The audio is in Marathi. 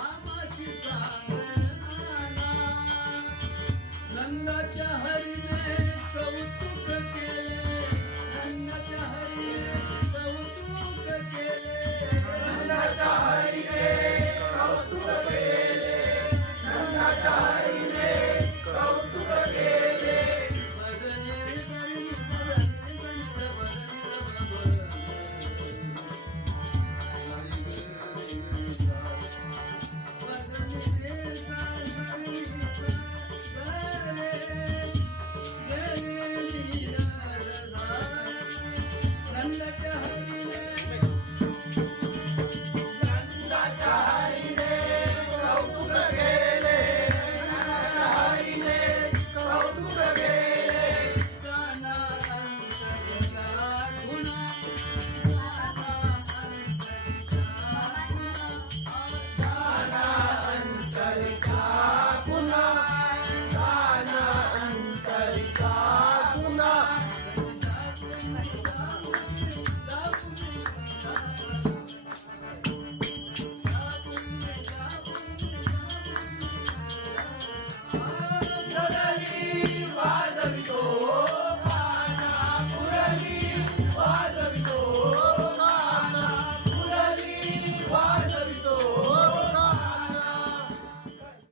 नामाची प्रार्थना नंदाच्या हरीने कौतुक केले नंदाच्या हरीने कौतुक केले नंदाच्या हरीने कौतुक केले नंदाच्या हरीने कौतुक केले भजने हरी नंदाच्या हरीने नंदाच्या हरीने कौतुक केले नंदाच्या हरीने कौतुक केले काना अंतरिचा गुणा गाना अंतरिका पुन्हा गाना अंतरिका पुन्हा मुरली वाजवितो गाना मुरली